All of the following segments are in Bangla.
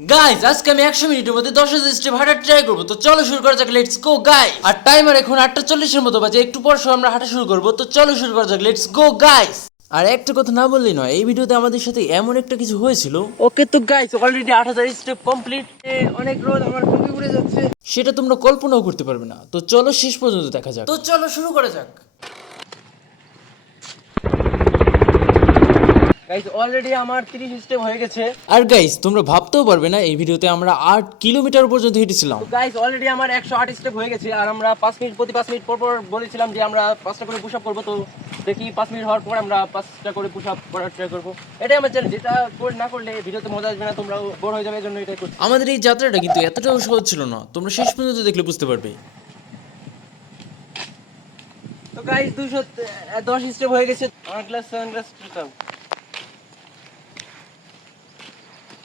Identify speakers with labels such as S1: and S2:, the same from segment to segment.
S1: গাইজ আজকে আমি একশো মিনিটের মধ্যে দশ হাজার স্টেপ হাঁটার ট্রাই করব। তো চলো শুরু করা যাক লেটস গো গাইজ আর টাইমার এখন আটটা চল্লিশের মতো বাজে একটু পর সময় আমরা হাঁটা শুরু করব। তো চলো শুরু করা যাক লেটস গো গাইজ আর একটা কথা না বললেই নয় এই ভিডিওতে আমাদের সাথে এমন একটা কিছু হয়েছিল।
S2: ওকে তো গাইস অলরেডি আট হাজার স্টেপ কমপ্লিট অনেক রোদ আমার টুপি উড়ে যাচ্ছে।
S1: সেটা তোমরা কল্পনাও করতে পারবে না। তো চলো শেষ পর্যন্ত দেখা যাক। তো চলো শুরু করা যাক।
S2: অলরেডি আমার তিরিশ স্টেপ হয়ে গেছে।
S1: আর গাইজ তোমরা ভাবতেও পারবে না এই ভিডিওতে আমরা আট কিলোমিটার পর্যন্ত হেঁটেছিলাম।
S2: গাইস অলরেডি আমার একশো আট স্টেপ হয়ে গেছে আর আমরা পাঁচ মিনিট প্রতি পাঁচ মিনিট পর পর বলেছিলাম যে আমরা পাঁচটা করে পুশ আপ করব তো দেখি পাঁচ মিনিট হওয়ার পর আমরা পাঁচটা করে পুশ আপ করার ট্রাই করব। এটাই আমার চ্যালেঞ্জ যেটা না করলে ভিডিওতে মজা আসবে না তোমরাও বোর হয়ে যাবে এই জন্য এটাই করছি।
S1: আমাদের এই যাত্রাটা কিন্তু এতটাও সহজ ছিল না তোমরা শেষ পর্যন্ত দেখলে বুঝতে পারবে।
S2: তো দুশো দশ স্টেপ হয়ে গেছে। আমার ক্লাস সেভেন ক্লাস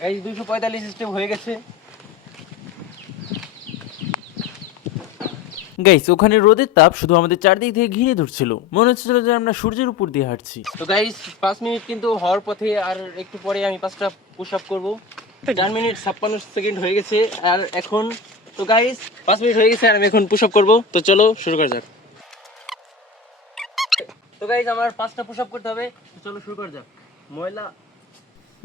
S2: গাইস দুশো পঁয়তাল্লিশ স্টেপ হয়ে গেছে।
S1: গাইস ওখানে রোদের তাপ শুধু আমাদের চারদিক থেকে ঘিরে ধরছিল। মনে হচ্ছিল যে আমরা সূর্যের উপর দিয়ে হাঁটছি।
S2: তো গাইস পাঁচ মিনিট কিন্তু হওয়ার পথে আর একটু পরে আমি পাঁচটা পুশ আপ করব। চার মিনিট ছাপ্পান্ন সেকেন্ড হয়ে গেছে আর এখন তো গাইস পাঁচ মিনিট হয়ে গেছে আর আমি এখন পুশ আপ করব। তো চলো শুরু করা যাক। তো গাইস আমার পাঁচটা পুশ আপ করতে হবে। তো চলো শুরু করা যাক। ময়লা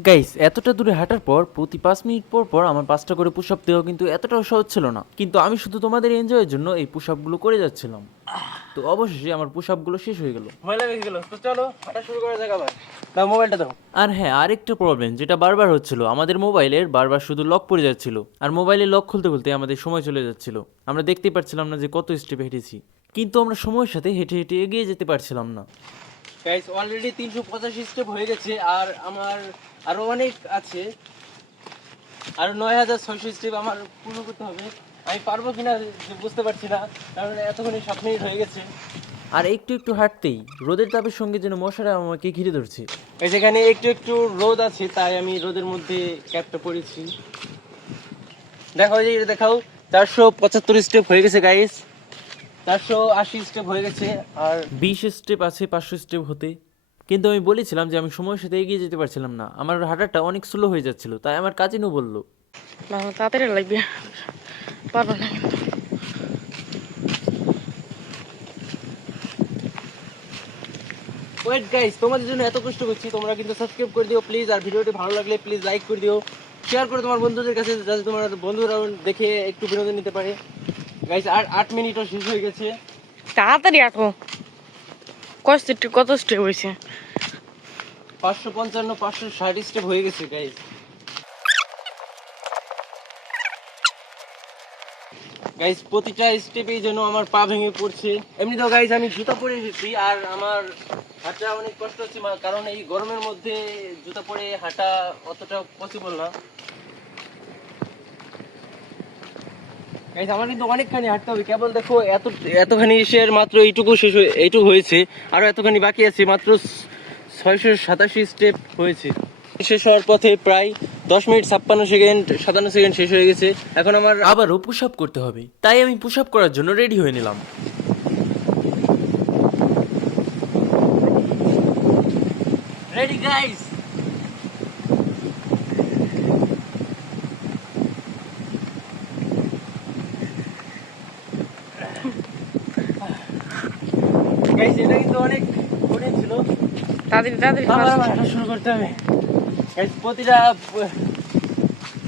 S1: গাইস এতটা দূরে হাঁটার পর প্রতি পাঁচ মিনিট পর পর আমার পাঁচটা করে পুশ আপ দেওয়া কিন্তু এতটাও সহজ ছিল না। কিন্তু আমি শুধু তোমাদের এনজয়ের জন্য এই পুশ আপগুলো করে যাচ্ছিলাম। তো অবশেষে আমার পুশ আপগুলো শেষ হয়ে গেল।
S2: চলো শুরু করা যাক আবার। মোবাইলটা দাও।
S1: আর হ্যাঁ আরেকটা প্রবলেম যেটা বারবার হচ্ছিল আমাদের মোবাইলের বারবার শুধু লক পড়ে যাচ্ছিল আর মোবাইলের লক খুলতে খুলতে আমাদের সময় চলে যাচ্ছিল। আমরা দেখতেই পারছিলাম না যে কত স্টেপ হেঁটেছি। কিন্তু আমরা সময়ের সাথে হেঁটে হেঁটে এগিয়ে যেতে পারছিলাম না।
S2: গাইস অলরেডি তিনশো পঁচাশি স্টেপ হয়ে গেছে আর আমার আরও অনেক আছে। আরও নয় হাজার ছয়শো স্টেপ আমার পূর্ণ করতে হবে। আমি পারব কিনা বুঝতে পারছি না কারণ এতক্ষণে সাত মিনিট হয়ে গেছে।
S1: আর একটু একটু হাঁটতেই রোদের তাপের সঙ্গে যেন মশারা আমাকে ঘিরে ধরছে।
S2: এই যেখানে একটু একটু রোদ আছে তাই আমি রোদের মধ্যে ক্যাপটা পরেছি দেখো এই যে দেখাও চারশো পঁচাত্তর স্টেপ হয়ে গেছে গাইস চারশো আশি স্টেপ হয়ে গেছে আর
S1: বিশ স্টেপ আছে পাঁচশো স্টেপ হতে। কিন্তু আমি বলেছিলাম যে আমি সময়ের সাথে এগিয়ে যেতে পারছিলাম না। আমার হাঁটাটা অনেক স্লো হয়ে যাচ্ছিল তাই আমার কাজিনও বলল।
S3: না তাড়াতাড়ি লাগবে। পারব না কিন্তু।
S2: ওয়েট গাইস তোমাদের জন্য এত কষ্ট করছি তোমরা কিন্তু সাবস্ক্রাইব করে দিও প্লিজ আর ভিডিওটি ভালো লাগলে প্লিজ লাইক করে দিও। শেয়ার করে তোমার বন্ধুদের কাছে যাতে তোমার বন্ধুরা দেখে একটু বিনোদন নিতে পারে। গাইস আর আট মিনিটও শেষ হয়ে গেছে।
S3: তাড়াতাড়ি আঠো কত স্টেপ কত স্টেপ হয়েছে
S2: পাঁচশো পঞ্চান্ন, পাঁচশো ষাট স্টেপ হয়ে গেছে গাইস গাইস প্রতিটা স্টেপেই যেন আমার পা ভেঙে পড়ছে। এমনি তো গাইস আমি জুতা পরে এসেছি আর আমার হাঁটা অনেক কষ্ট হচ্ছে কারণ এই গরমের মধ্যে জুতা পরে হাঁটা অতটা পসিবল না গাইস আমার কিন্তু অনেকখানি হাঁটতে হবে। কেবল দেখো এত এতখানি মাত্র এইটুকু শেষ হয়ে এইটুকু হয়েছে। আরও এতখানি বাকি আছে মাত্র ছয়শো সাতাশি স্টেপ হয়েছে। শেষ হওয়ার পথে প্রায় দশ মিনিট ছাপ্পান্ন সেকেন্ড সাতান্ন সেকেন্ড শেষ হয়ে গেছে। এখন আমার
S1: আবারও পুশ আপ করতে হবে। তাই আমি পুশ আপ করার জন্য রেডি হয়ে নিলাম।
S2: রেডি গাইস গাইস এটা কিন্তু অনেক কঠিন ছিল
S3: তাড়াতাড়ি তাড়াতাড়ি
S2: হাঁটা শুরু করতে হবে গাইস প্রতিটা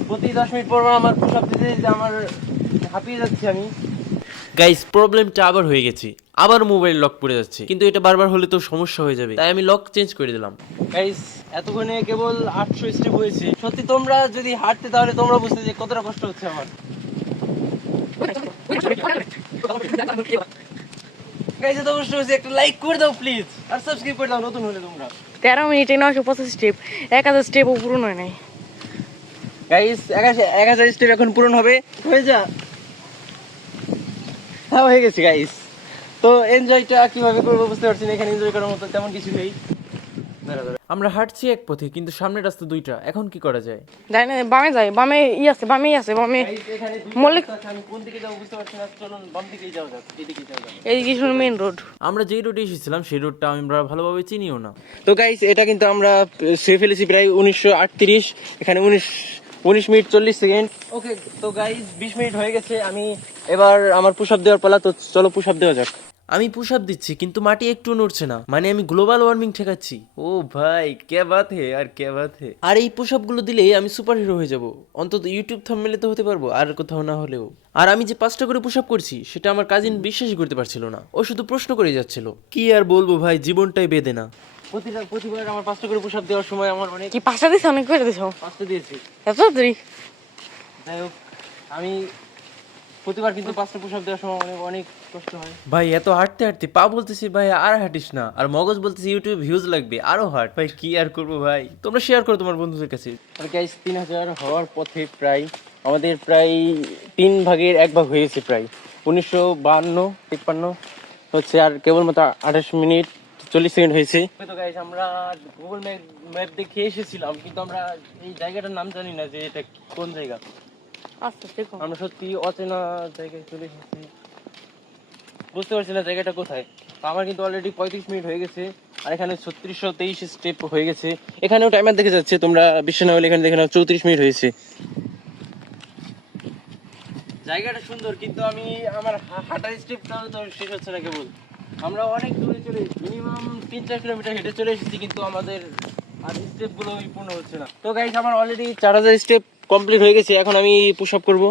S2: প্রতি দশ মিনিট পর পর আমার পুশ দিতে দিতে আমার হাঁপিয়ে যাচ্ছি আমি
S1: গাইস প্রবলেমটা আবার হয়ে গেছে আবার মোবাইল লক পড়ে যাচ্ছে কিন্তু এটা বারবার হলে তো সমস্যা হয়ে যাবে তাই আমি লক চেঞ্জ করে দিলাম
S2: গাইস এতক্ষণে কেবল আটশো স্টেপ হয়েছে সত্যি তোমরা যদি হাঁটতে তাহলে তোমরা বুঝতে যে কতটা কষ্ট হচ্ছে আমার তো একটা লাইক করে দাও প্লিজ আর সাবস্ক্রাইব করে দাও নতুন হলে তোমরা।
S3: তেরো মিনিটে নশো পঁচাশ স্টেপ এক হাজার স্টেপও পূরণ হয় নাই।
S2: গাইস এক হাজার স্টেপ এখন পূরণ হবে। হয়ে যা। হ্যাঁ হয়ে গেছে গাইস তো এনজয়টা কীভাবে করব বুঝতে পারছি না এখানে এনজয় করার মতো তেমন কিছু নেই।
S1: আমরা হাঁটছি এক পথে কিন্তু সামনের রাস্তা দুইটা। এখন কি করা যায়?
S3: যাই না বামে যাই বামে ই আছে আছে বামে।
S2: Guys, এখানে দুইটা
S3: মল্লিক-
S2: আমি কোন দিকে যাব বুঝতে পারছি না চলুন বাম দিকেই যাওয়া যাক এদিকেই যাওয়া যাক।
S3: এইদিকে শুনুন মেন রোড
S1: আমরা যেই রোডে এসেছিলাম সেই রোডটা আমরা ভালোভাবে চিনিও না।
S2: তো গাইস এটা কিন্তু আমরা সে ফেলেছি প্রায় উনিশশো আটত্রিশ এখানে উনিশ উনিশ মিনিট চল্লিশ সেকেন্ড ওকে তো গাইজ বিশ মিনিট হয়ে গেছে আমি এবার আমার পুশ আপ দেওয়ার পালা তো চলো পুশ আপ দেওয়া যাক।
S1: আমি পুশ আপ দিচ্ছি কিন্তু মাটি একটু নড়ছে না। মানে আমি গ্লোবাল ওয়ার্মিং ঠেকাচ্ছি। ও ভাই কে বাত হে আর কে বাত হে? আর এই পুশ আপগুলো দিলেই আমি সুপার হিরো হয়ে যাব। অন্তত ইউটিউব থাম্বনেলে তো হতে পারব আর কোথাও না হলেও। আর আমি যে পাঁচটা করে পুশ আপ করছি সেটা আমার কাজিন বিশ্বাসই করতে পারছিল না। ও শুধু প্রশ্ন করে যাচ্ছিল কি আর বলব ভাই জীবনটাই বেদে না।
S2: প্রতিটা প্রতিবার আমার পাঁচটা করে পুশ আপ দেওয়ার সময় আমার অনেক
S3: কি পাঁচটা দিছে? অনেক করে দিছো।
S2: পাঁচটা দিয়েছি।
S3: এত তাড়াতাড়ি
S2: যাই হোক আমি প্রতিবার কিন্তু পাঁচটা পুশ আপ দেওয়ার সময় অনেক অনেক কষ্ট হয়।
S1: ভাই এত হাঁটতে হাঁটতে পা বলতেছি ভাই আর হাঁটিস না। আর মগজ বলতেছি ইউটিউবে ভিউজ লাগবে আরও হাঁট। ভাই কি আর করব ভাই? তোমরা শেয়ার করো তোমার বন্ধুদের কাছে।
S2: আর গাইস তিন হাজার হওয়ার পথে প্রায় আমাদের প্রায় তিন ভাগের এক ভাগ হয়েছে প্রায়। উনিশশো বাহান্ন তিপ্পান্ন হচ্ছে আর কেবলমাত্র আঠাশ মিনিট চল্লিশ সেকেন্ড হয়েছে। তো গাইস আমরা গুগল ম্যাপ ম্যাপ দেখে এসেছিলাম কিন্তু আমরা এই জায়গাটার নাম জানি না যে এটা কোন জায়গা।
S3: আচ্ছা দেখো।
S2: আমরা সত্যি অচেনা জায়গায় চলে এসেছি। বুঝতে পারছি না জায়গাটা কোথায়। আমার কিন্তু অলরেডি পঁয়ত্রিশ মিনিট হয়ে গেছে, আর এখানে ছত্রিশশো তেইশ স্টেপ হয়ে গেছে। এখানেও টাইমার দেখে যাচ্ছে, তোমরা বিশ্ব না হলে এখানে দেখে নাও, চৌত্রিশ মিনিট হয়েছে। জায়গাটা সুন্দর, কিন্তু আমি আমার হাঁটার স্টেপটাও তো শেষ হচ্ছে না কেবল। আমরা অনেক দূরে চলে মিনিমাম তিন চার কিলোমিটার হেঁটে চলে এসেছি, কিন্তু আমাদের আর স্টেপগুলো পূর্ণ হচ্ছে না। তো গাইস আমার অলরেডি চার হাজার স্টেপ কমপ্লিট হয়ে গেছে এখন আমি পুশ আপ করব।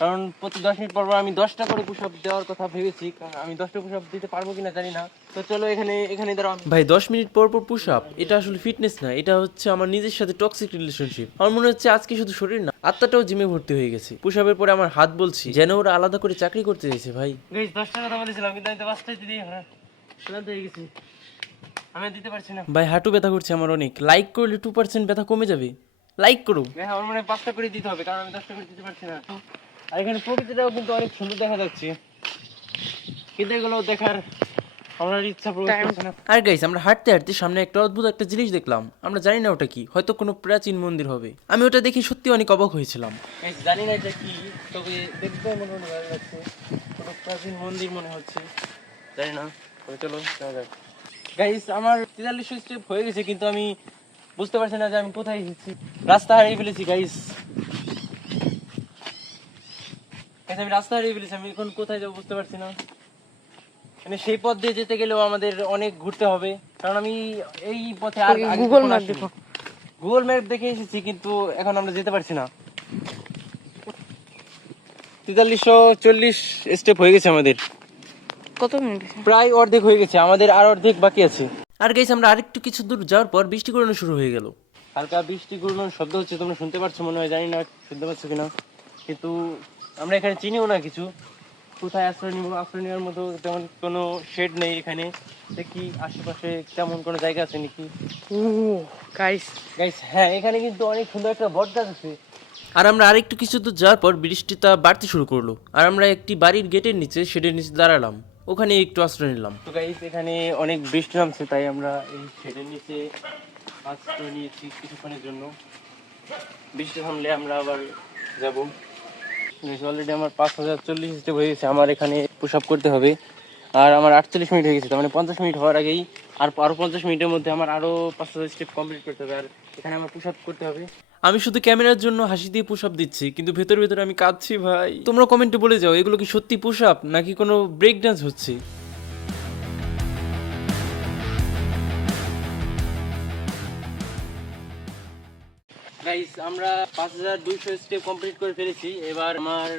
S2: কারণ প্রতি দশ মিনিট পর পর আমি দশটা করে পুশ আপ দেওয়ার কথা ভেবেছি আমি দশটা পুশ আপ দিতে পারব কিনা জানি না। তো চলো এখানে এখানে দাঁড়াও
S1: ভাই দশ মিনিট পর পর পুশ আপ এটা আসলে ফিটনেস না এটা হচ্ছে আমার নিজের সাথে টক্সিক রিলেশনশিপ আমার মনে হচ্ছে আজকে শুধু শরীর না আত্মাটাও জিমে ভর্তি হয়ে গেছে। পুশ আপের পরে আমার হাত বলছি যেন ওরা আলাদা করে চাকরি করতে চাইছে ভাই।
S2: দশটা কথা বলেছিলাম কিন্তু আমি তো পাঁচটায় দিদি ক্লান্ত হয়ে। গেছি। আমি দিতে পারছি না।
S1: ভাই হাঁটু ব্যথা করছে আমার অনেক। লাইক করলে টু পার্সেন্ট ব্যথা কমে যাবে। লাইক করো
S2: হ্যাঁ আমার মনে হয় পাঁচটা করে দিতে হবে কারণ আমি দশটা করে দিতে পারছি না। আর এখানে প্রকৃতিটাও কিন্তু অনেক সুন্দর দেখা যাচ্ছে। কিন্তু এগুলো দেখার
S1: আর গাইস আমরা হাঁটতে হাঁটতে সামনে একটা অদ্ভুত একটা জিনিস দেখলাম। আমরা জানি না ওটা কি হয়তো কোনো প্রাচীন মন্দির হবে। আমি ওটা দেখে সত্যি অনেক অবাক হয়েছিলাম।
S2: জানি না এটা কি তবে দেখতে মনে মনে ভালো লাগছে কোনো প্রাচীন মন্দির মনে হচ্ছে। জানি না তবে চলো যাওয়া যাক। গাইস আমার তেতাল্লিশশো স্টেপ হয়ে গেছে কিন্তু আমি বুঝতে পারছি না যে আমি কোথায় এসেছি। রাস্তা হারিয়ে ফেলেছি গাইস আমি রাস্তা হারিয়ে ফেলেছি আমি এখন কোথায় যাব বুঝতে পারছি না। মানে সেই পথ দিয়ে যেতে গেলেও আমাদের অনেক ঘুরতে হবে। কারণ আমি এই পথে আর
S3: গুগল ম্যাপ দেখো।
S2: গুগল ম্যাপ দেখে এসেছি কিন্তু এখন আমরা যেতে পারছি না। তেতাল্লিশশো চল্লিশ স্টেপ হয়ে গেছে আমাদের।
S3: কত মিনিট
S2: প্রায় অর্ধেক হয়ে গেছে আমাদের আর অর্ধেক বাকি আছে।
S1: আর গাইস আমরা আরেকটু কিছু দূর যাওয়ার পর বৃষ্টি গড়ানো শুরু হয়ে গেল।
S2: হালকা বৃষ্টি গুলোর শব্দ হচ্ছে তোমরা শুনতে পাচ্ছ মনে হয় জানি না শুনতে পাচ্ছ কিনা। কিন্তু আমরা এখানে চিনিও না কিছু। কোথায় আশ্রয় নিব? আশ্রয় নেওয়ার মতো তেমন কোনো শেড নেই এখানে। দেখি আশেপাশে তেমন কোনো জায়গা আছে নাকি।
S3: ও গাইস
S2: গাইস হ্যাঁ এখানে কিন্তু অনেক সুন্দর একটা বট গাছ আছে।
S1: আর আমরা আরেকটু কিছু দূর যাওয়ার পর বৃষ্টিটা বাড়তে শুরু করল। আর আমরা একটি বাড়ির গেটের নিচে শেডের নিচে দাঁড়ালাম। ওখানে একটু আশ্রয় নিলাম।
S2: তো গাইস এখানে অনেক বৃষ্টি নামছে, তাই আমরা এই শেডের নিচে আশ্রয় নিয়েছি কিছুক্ষণের জন্য। বৃষ্টি থামলে আমরা আবার যাব। অলরেডি আমার পাঁচ হাজার চল্লিশ স্টেপ হয়ে গেছে, আমার এখানে পুশ আপ করতে হবে। আর আমার আটচল্লিশ মিনিট হয়ে গেছে, তার মানে পঞ্চাশ মিনিট হওয়ার আগেই আর আরও পঞ্চাশ মিনিটের মধ্যে আমার আরও পাঁচ হাজার স্টেপ কমপ্লিট করতে হবে, আর এখানে আমার পুশ আপ করতে হবে।
S1: আমি শুধু ক্যামেরার জন্য হাসি দিয়ে পুশ আপ দিচ্ছি, কিন্তু ভেতর ভেতর আমি কাঁদছি ভাই। তোমরা কমেন্টে বলে যাও, এগুলো কি সত্যি পুশ আপ নাকি কোনো ব্রেক ডান্স হচ্ছে?
S2: গাইস আমরা পাঁচ হাজার দুইশো স্টেপ কমপ্লিট করে ফেলেছি। এবার আমার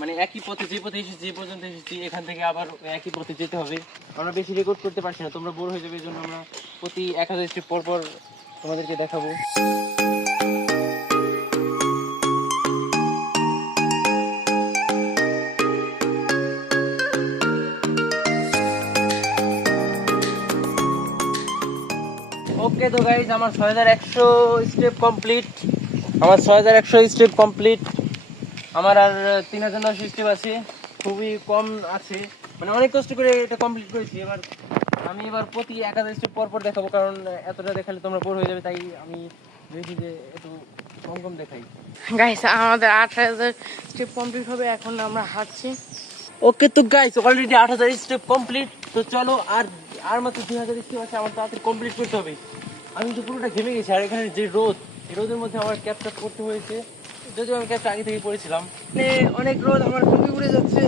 S2: মানে একই পথে, যে পথে এসেছি, যে পর্যন্ত এসেছি, এখান থেকে আবার একই পথে যেতে হবে। আমরা বেশি রেকর্ড করতে পারছি না, তোমরা বোর হয়ে যাবে এই জন্য আমরা প্রতি এক হাজার স্টেপ পর পর তোমাদেরকে দেখাবো। ওকে তো গাইজ আমার ছয় হাজার একশো স্টেপ কমপ্লিট আমার ছয় হাজার একশো স্টেপ কমপ্লিট আমার আর তিন হাজার নশো স্টেপ আছে। খুবই কম আছে। মানে অনেক কষ্ট করে এটা কমপ্লিট করেছি। এবার আমি এবার প্রতি এক হাজার স্টেপ পর পর দেখাবো কারণ এতটা দেখালে তোমরা বোর হয়ে যাবে তাই আমি ভেবেছি যে একটু কম কম দেখাই।
S3: গাইস আমাদের আট হাজার স্টেপ কমপ্লিট হবে এখন আমরা হাঁটছি।
S2: ওকে তো গাইস অলরেডি আট হাজার স্টেপ কমপ্লিট তো চলো আর আর মাত্র দুই হাজার স্টেপ আছে আমার তাড়াতাড়ি কমপ্লিট করতে হবে। আমি তো পুরোটা ঘেমে গেছি আর এখানে যে রোদ এই রোদের মধ্যে আমার ক্যাপচার করতে হয়েছে। যদিও আমি ক্যাপটা আগে থেকে পড়েছিলাম মানে অনেক রোদ আমার টুপি উড়ে যাচ্ছে।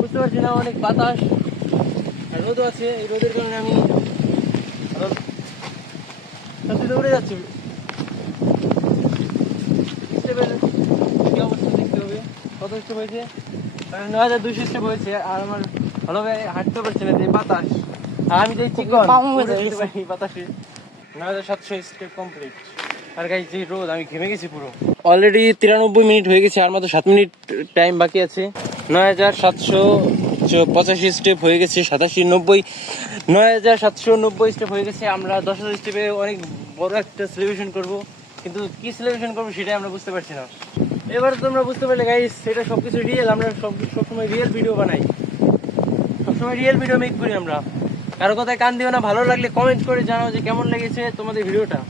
S2: বুঝতে পারছি না অনেক বাতাস। আর রোদও আছে এই রোদের কারণে আমি সবকিছু উড়ে যাচ্ছে। স্টেপের কি অবস্থা দেখতে হবে। কত স্টেপ হয়েছে? নয় হাজার দুইশো স্টেপ হয়েছে আর আমার ভালোভাবে হাঁটতে পারছি না যে বাতাস। আর আমি যে চিকন বাতাসে। নয় হাজার সাতশো স্টেপ কমপ্লিট আর গাইজ যে রোদ আমি ঘেমে গেছি পুরো। অলরেডি তিরানব্বই মিনিট হয়ে গেছে, আর মাত্র সাত মিনিট টাইম বাকি আছে। নয় হাজার সাতশো পঁচাশি স্টেপ হয়ে গেছে, সাতাশি নব্বই। নয় হাজার সাতশো নব্বই স্টেপ হয়ে গেছে, আমরা দশ হাজার স্টেপে অনেক বড় একটা সেলিব্রেশন করব। কিন্তু কি সেলিব্রেশন করব সেটাই আমরা বুঝতে পারছি না। এবার তোমরা বুঝতে পারলে গাইস এটা সবকিছু রিয়েল আমরা সব সবসময় রিয়েল ভিডিও বানাই। সবসময় রিয়েল ভিডিও মেক করি আমরা। কারও কথায় কান দিও না ভালো লাগলে কমেন্ট করে জানাও যে কেমন লেগেছে তোমাদের ভিডিওটা।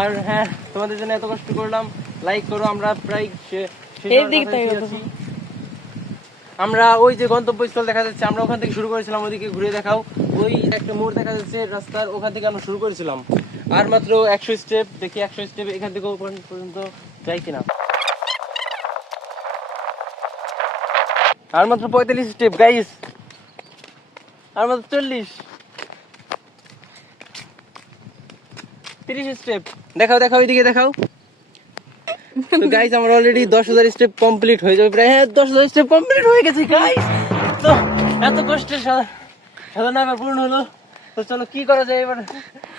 S2: আর হ্যাঁ তোমাদের জন্য এত কষ্ট করলাম লাইক করো আমরা প্রায়। আমরা ওই যে গন্তব্যস্থল দেখা যাচ্ছে আমরা ওখান থেকে শুরু করেছিলাম ওইদিকে ঘুরে দেখাও। ওই একটা মোড় দেখা যাচ্ছে রাস্তার ওখান থেকে আমরা শুরু করেছিলাম। আর মাত্র একশো স্টেপ দেখি একশো স্টেপ এখান থেকে ওখান পর্যন্ত যাই কিনা। আর মাত্র পঁয়তাল্লিশ স্টেপ গাইস আর মাত্র চল্লিশ। তিরিশ স্টেপ দেখাও দেখাও, এদিকে দেখাও। তো গাইস অলরেডি দশ হাজার স্টেপ কমপ্লিট হয়ে যাবে, প্রায় হ্যাঁ দশ হাজার স্টেপ কমপ্লিট হয়ে গেছে গাইস তো এত কষ্টের সাধনা পূর্ণ হলো। তো চলো, কি করা যায় এবার?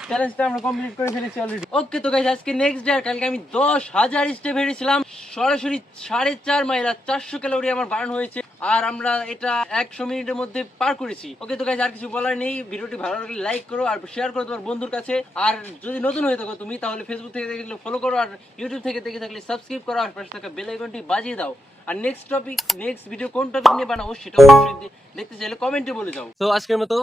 S2: চ্যালেঞ্জটা আমরা কমপ্লিট করে ফেলেছি অলরেডি ওকে তো গাইস আজকে নেক্সট ডে কালকে আমি দশ হাজার স্টেপ হেরেছিলাম। সরাসরি সাড়ে চার মাইল আর চারশো ক্যালোরি আমার বার্ন হয়েছে। আর আমরা এটা একশো মিনিটের মধ্যে পার করেছি। ওকে তো গাইস আর কিছু বলার নেই। ভিডিওটি ভালো লাগলে লাইক করো আর শেয়ার করো তোমার বন্ধুর কাছে। আর যদি নতুন হয়ে থাকো তুমি তাহলে ফেসবুক থেকে দেখলে ফলো করো আর ইউটিউব থেকে দেখে থাকলে সাবস্ক্রাইব করো আর পাশে থাকা বেল আইকনটি বাজিয়ে দাও। আর নেক্সট টপিক নেক্সট ভিডিও কোন টপিক নিয়ে বানাবো সেটা অবশ্যই দেখতে চাইলে কমেন্টে বলে যাও। তো আজকের মতো।